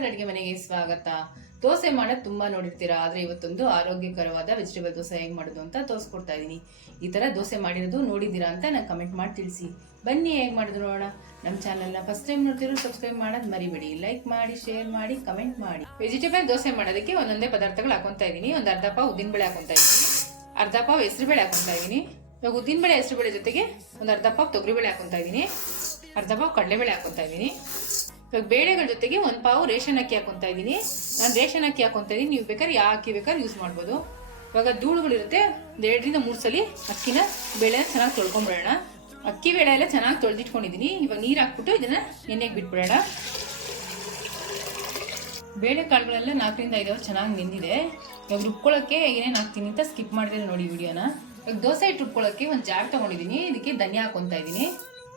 ಕನ್ನಡ ಅಡುಗೆ ಮನೆಗೆ ಸ್ವಾಗತ. ದೋಸೆ ಮಾಡೋದು ತುಂಬ ನೋಡಿರ್ತೀರಾ, ಆದರೆ ಇವತ್ತೊಂದು ಆರೋಗ್ಯಕರವಾದ ವೆಜಿಟೇಬಲ್ ದೋಸೆ ಹೇಗೆ ಮಾಡೋದು ಅಂತ ತೋರಿಸ್ಕೊಡ್ತಾ ಇದ್ದೀನಿ. ಈ ಥರ ದೋಸೆ ಮಾಡಿರೋದು ನೋಡಿದ್ದೀರಾ ಅಂತ ನಾನು ಕಮೆಂಟ್ ಮಾಡಿ ತಿಳಿಸಿ. ಬನ್ನಿ ಹೇಗೆ ಮಾಡೋದು ನೋಡೋಣ. ನಮ್ಮ ಚಾನಲ್ನ ಫಸ್ಟ್ ಟೈಮ್ ನೋಡ್ತಿರೋ ಸಬ್ಸ್ಕ್ರೈಬ್ ಮಾಡೋದು ಮರಿಬೇಡಿ. ಲೈಕ್ ಮಾಡಿ, ಶೇರ್ ಮಾಡಿ, ಕಮೆಂಟ್ ಮಾಡಿ. ವೆಜಿಟೇಬಲ್ ದೋಸೆ ಮಾಡೋದಕ್ಕೆ ಒಂದೊಂದೇ ಪದಾರ್ಥಗಳು ಹಾಕೊತಾ ಇದ್ದೀನಿ. ಒಂದು ಅರ್ಧ ಪಾವ್ ಉದ್ದಿನಬೇಳೆ ಹಾಕೊತಾ ಇದ್ದೀನಿ, ಅರ್ಧ ಪಾವ್ ಹೆಸರುಬೇಳೆ ಹಾಕೊತಾ ಇದ್ದೀನಿ. ಇವಾಗ ಉದ್ದಿನಬೇಳೆ ಹೆಸರುಬೇಳೆ ಜೊತೆಗೆ ಒಂದು ಅರ್ಧ ಪಾವ್ ತೊಗರಿಬೇಳೆ ಹಾಕೊತಾ ಇದ್ದೀನಿ, ಅರ್ಧ ಪಾವ್ ಕಡಲೆಬೇಳೆ ಹಾಕೊತಾ ಇದ್ದೀನಿ. ಇವಾಗ ಬೇಳೆಗಳ ಜೊತೆಗೆ ಒಂದು ಪಾವು ರೇಷನ್ ಅಕ್ಕಿ ಹಾಕೊತಾ ಇದ್ದೀನಿ. ನಾನು ರೇಷನ್ ಅಕ್ಕಿ ಹಾಕೊತಾ ಇದ್ದೀನಿ, ನೀವು ಬೇಕಾದ್ರೆ ಯಾವ ಅಕ್ಕಿ ಬೇಕಾದ್ರೆ ಯೂಸ್ ಮಾಡ್ಬೋದು. ಇವಾಗ ಧೂಳುಗಳಿರುತ್ತೆ, 2ರಿಂದ 3 ಸಲ ಅಕ್ಕಿನ ಬೇಳೆನ ಚೆನ್ನಾಗಿ ತೊಳ್ಕೊಂಬಿಡೋಣ. ಅಕ್ಕಿ ಬೇಳೆ ಎಲ್ಲ ಚೆನ್ನಾಗಿ ತೊಳೆದಿಟ್ಕೊಂಡಿದ್ದೀನಿ. ಇವಾಗ ನೀರು ಹಾಕ್ಬಿಟ್ಟು ಇದನ್ನ ಎಣ್ಣೆಗೆ ಬಿಟ್ಬಿಡೋಣ. ಬೇಳೆ ಕಾಳುಗಳೆಲ್ಲ 4ರಿಂದ 5 ಅವರ್ ಚೆನ್ನಾಗಿ ನೆಂದಿದೆ. ಇವಾಗ ರುಬ್ಕೊಳ್ಳೋಕ್ಕೆ ಏನೇನು ಹಾಕ್ತೀನಿ ಅಂತ ಸ್ಕಿಪ್ ಮಾಡಿದ್ರೆ ನೋಡಿ ವಿಡಿಯೋನ. ಇವಾಗ ದೋಸೆ ಹಿಟ್ಟು ರುಬ್ಕೊಳ್ಳೋಕ್ಕೆ ಒಂದು ಜಾರ್ ತೊಗೊಂಡಿದ್ದೀನಿ. ಇದಕ್ಕೆ ಧನಿಯಾ ಹಾಕೊತಾ ಇದ್ದೀನಿ,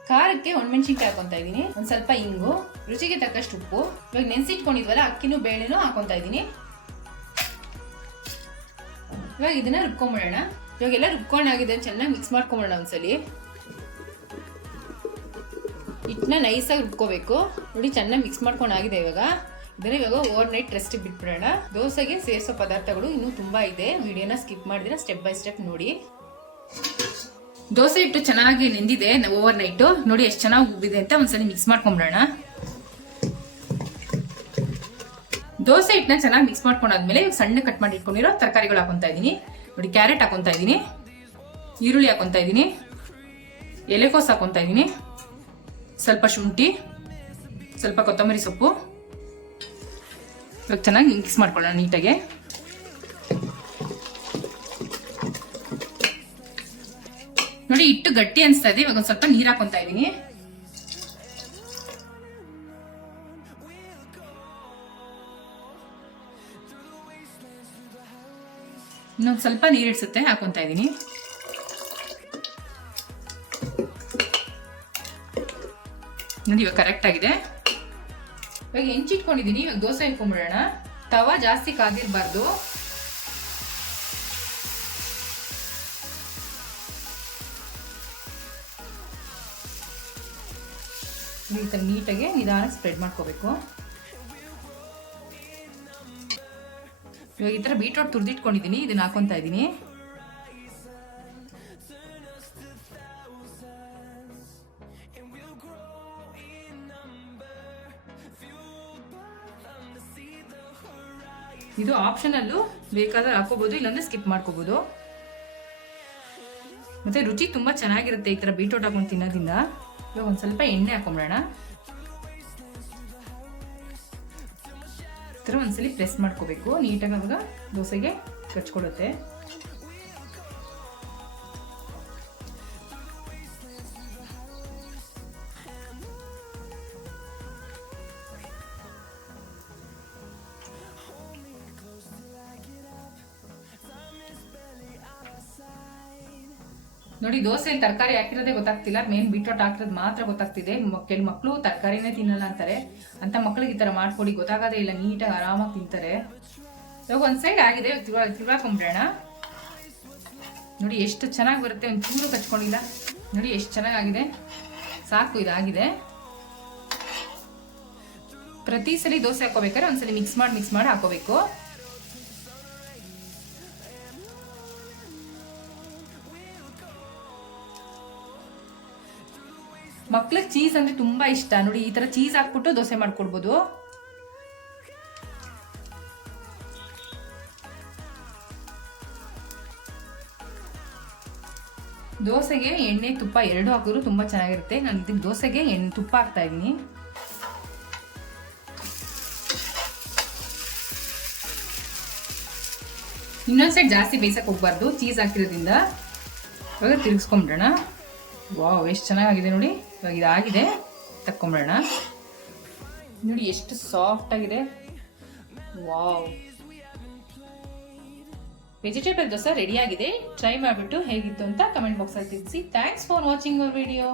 ಖಾರಕ್ಕೆ ಒಣಮೆಣಸಿನ್ಕಾಯಿ ಹಾಕೊತಾ ಇದ್ದೀನಿ, ಒಂದು ಸ್ವಲ್ಪ ಇಂಗು, ರುಚಿಗೆ ತಕ್ಕಷ್ಟು ಉಪ್ಪು. ಇವಾಗ ನೆನೆಸಿಟ್ಕೊಂಡಿದ್ವಲ್ಲ ಅಕ್ಕಿನೂ ಬೇಳೆನೂ ಹಾಕೊತಾ ಇದ್ದೀನಿ. ಇವಾಗ ಇದನ್ನ ರುಬ್ಕೊಂಬಿಡೋಣ. ಇವಾಗೆಲ್ಲ ರುಬ್ಕೊಂಡಾಗಿದೆ, ಚೆನ್ನಾಗಿ ಮಿಕ್ಸ್ ಮಾಡ್ಕೊಂಬಿಡೋಣ. ಒಂದ್ಸಲಿ ಹಿಟ್ಟನ್ನ ನೈಸಾಗಿ ರುಬ್ಕೋಬೇಕು. ನೋಡಿ ಚೆನ್ನಾಗಿ ಮಿಕ್ಸ್ ಮಾಡ್ಕೊಂಡಾಗಿದೆ. ಇವಾಗ ಓವರ್ ನೈಟ್ ರೆಸ್ಟ್ ಬಿಟ್ಬಿಡೋಣ. ದೋಸೆಗೆ ಸೇರಿಸೋ ಪದಾರ್ಥಗಳು ಇನ್ನೂ ತುಂಬಾ ಇದೆ, ವಿಡಿಯೋನ ಸ್ಕಿಪ್ ಮಾಡಿದ್ರೆ ಸ್ಟೆಪ್ ಬೈ ಸ್ಟೆಪ್ ನೋಡಿ. ದೋಸೆ ಹಿಟ್ಟು ಚೆನ್ನಾಗಿ ನೆಂದಿದೆ ಓವರ್ ನೈಟು. ನೋಡಿ ಎಷ್ಟು ಚೆನ್ನಾಗಿ ಉಬ್ಬಿದೆ ಅಂತ. ಒಂದ್ಸಲಿ ಮಿಕ್ಸ್ ಮಾಡ್ಕೊಂಬಿಡೋಣ. ದೋಸೆ ಹಿಟ್ಟನ್ನ ಚೆನ್ನಾಗಿ ಮಿಕ್ಸ್ ಮಾಡ್ಕೊಂಡಾದ್ಮೇಲೆ ಸಣ್ಣ ಕಟ್ ಮಾಡಿ ಇಟ್ಕೊಂಡಿರೋ ತರಕಾರಿಗಳು ಹಾಕೊತಾ ಇದ್ದೀನಿ. ನೋಡಿ ಕ್ಯಾರೆಟ್ ಹಾಕೊತಾ ಇದ್ದೀನಿ, ಈರುಳ್ಳಿ ಹಾಕೊತಾ ಇದ್ದೀನಿ, ಎಲೆಕೋಸು ಹಾಕೊತಾ ಇದ್ದೀನಿ, ಸ್ವಲ್ಪ ಶುಂಠಿ, ಸ್ವಲ್ಪ ಕೊತ್ತಂಬರಿ ಸೊಪ್ಪು. ಇವಾಗ ಚೆನ್ನಾಗಿ ಮಿಕ್ಸ್ ಮಾಡ್ಕೊಳ್ಳೋಣ ನೀಟಾಗೆ. ನೋಡಿ ಹಿಟ್ಟು ಗಟ್ಟಿ ಅನ್ಸ್ತಾ ಇದೆ. ಇವಾಗ ಒಂದು ಸ್ವಲ್ಪ ನೀರು ಹಾಕೊತಾ ಇದ್ದೀನಿ. ಇನ್ನೊಂದು ಸ್ವಲ್ಪ ನೀರು ಇಡ್ಸುತ್ತೆ ಹಾಕೊತಾ ಇದ್ದೀನಿ. ನೋಡಿ ಇವಾಗ ಕರೆಕ್ಟ್ ಆಗಿದೆ. ಇವಾಗ ಹೆಂಚಿಟ್ಕೊಂಡಿದ್ದೀನಿ. ಇವಾಗ ದೋಸೆ ಇಟ್ಕೊಂಡ್ಬಿಡೋಣ. ತವಾ ಜಾಸ್ತಿ ಕಾದಿರಬಾರ್ದು. ನೀಟಾಗಿ ನಿಧಾನಕ್ಕೆ ಸ್ಪ್ರೆಡ್ ಮಾಡ್ಕೋಬೇಕು. ಇವಾಗ ಈ ತರ ಬೀಟ್ರೋಟ್ ತುರಿದಿಟ್ಕೊಂಡಿದ್ದೀನಿ, ಇದನ್ನ ಹಾಕೊತಾ ಇದ್ದೀನಿ. ಇದು ಆಪ್ಷನಲ್ಲು, ಬೇಕಾದ್ರೆ ಹಾಕೋಬಹುದು, ಇಲ್ಲಾಂದ್ರೆ ಸ್ಕಿಪ್ ಮಾಡ್ಕೋಬಹುದು. ಮತ್ತೆ ರುಚಿ ತುಂಬಾ ಚೆನ್ನಾಗಿರುತ್ತೆ ಈ ತರ ಬೀಟ್ರೋಟ್ ಹಾಕೊಂಡು ತಿನ್ನೋದ್ರಿಂದ. ಇವಾಗ ಒಂದು ಸ್ವಲ್ಪ ಎಣ್ಣೆ ಹಾಕೊಂಬಿಡೋಣ. ಈ ಥರ ಒಂದ್ಸಲಿ ಪ್ರೆಸ್ ಮಾಡ್ಕೋಬೇಕು ನೀಟಾಗಿ, ಅವಾಗ ದೋಸೆಗೆ ಕಚ್ಕೊಡುತ್ತೆ. ನೋಡಿ ದೋಸೆಯಲ್ಲಿ ತರಕಾರಿ ಹಾಕಿರೋದೇ ಗೊತ್ತಾಗ್ತಿಲ್ಲ, ಮೇನ್ ಬೀಟ್ರೋಟ್ ಹಾಕಿರೋದು ಮಾತ್ರ ಗೊತ್ತಾಗ್ತಿದೆ. ಕೆಲವು ಮಕ್ಕಳು ತರಕಾರಿನೇ ತಿನ್ನಲ್ಲ ಅಂತಾರೆ, ಅಂತ ಮಕ್ಳಿಗೆ ಈ ತರ ಮಾಡ್ಕೊಡಿ, ಗೊತ್ತಾಗೋದೇ ಇಲ್ಲ, ನೀಟಾಗಿ ಆರಾಮಾಗಿ ತಿಂತಾರೆ. ಇವಾಗ ಒಂದ್ ಸೈಡ್ ಆಗಿದೆ, ತಿರ್ಗಾಕೊಂಬಿಡೋಣ. ನೋಡಿ ಎಷ್ಟು ಚೆನ್ನಾಗಿ ಬರುತ್ತೆ, ಒಂದು ಚೂರು ಕಚ್ಕೊಂಡಿಲ್ಲ. ನೋಡಿ ಎಷ್ಟು ಚೆನ್ನಾಗಿದೆ, ಸಾಕು, ಇದಾಗಿದೆ. ಪ್ರತಿ ಸಲ ದೋಸೆ ಹಾಕೋಬೇಕಾದ್ರೆ ಒಂದ್ಸಲಿ ಮಿಕ್ಸ್ ಮಾಡಿ ಹಾಕೋಬೇಕು. ಮಕ್ಳಿಗೆ ಚೀಸ್ ಅಂದ್ರೆ ತುಂಬಾ ಇಷ್ಟ. ನೋಡಿ ಈ ತರ ಚೀಸ್ ಹಾಕ್ಬಿಟ್ಟು ದೋಸೆ ಮಾಡ್ಕೊಡ್ಬೋದು. ದೋಸೆಗೆ ಎಣ್ಣೆ ತುಪ್ಪ 2 ಹಾಕಿದ್ರು ತುಂಬಾ ಚೆನ್ನಾಗಿರುತ್ತೆ. ನಾನು ಇದಕ್ಕೆ ದೋಸೆಗೆ ತುಪ್ಪ ಹಾಕ್ತಾ ಇದ್ದೀನಿ. ಇನ್ನೊಂದ್ ಸೈಡ್ ಜಾಸ್ತಿ ಬೇಯಿಸಕ್ ಹೋಗ್ಬಾರ್ದು ಚೀಸ್ ಹಾಕಿರೋದ್ರಿಂದ. ಇವಾಗ ತಿರ್ಗಿಸ್ಕೊಂಡ್ಬಿಡೋಣ. ವಾವ್ ಎಷ್ಟು ಚೆನ್ನಾಗಿದೆ ನೋಡಿ. ಇವಾಗ ಇದಾಗಿದೆ, ತಕ್ಕೊಂಬಿಡೋಣ. ನೋಡಿ ಎಷ್ಟು ಸಾಫ್ಟ್ ಆಗಿದೆ. ವಾವ್, ವೆಜಿಟೇಬಲ್ ದೋಸೆ ರೆಡಿ ಆಗಿದೆ. ಟ್ರೈ ಮಾಡಿಬಿಟ್ಟು ಹೇಗಿತ್ತು ಅಂತ ಕಮೆಂಟ್ ಬಾಕ್ಸಲ್ಲಿ ತಿಳಿಸಿ. Thanks for watching our video.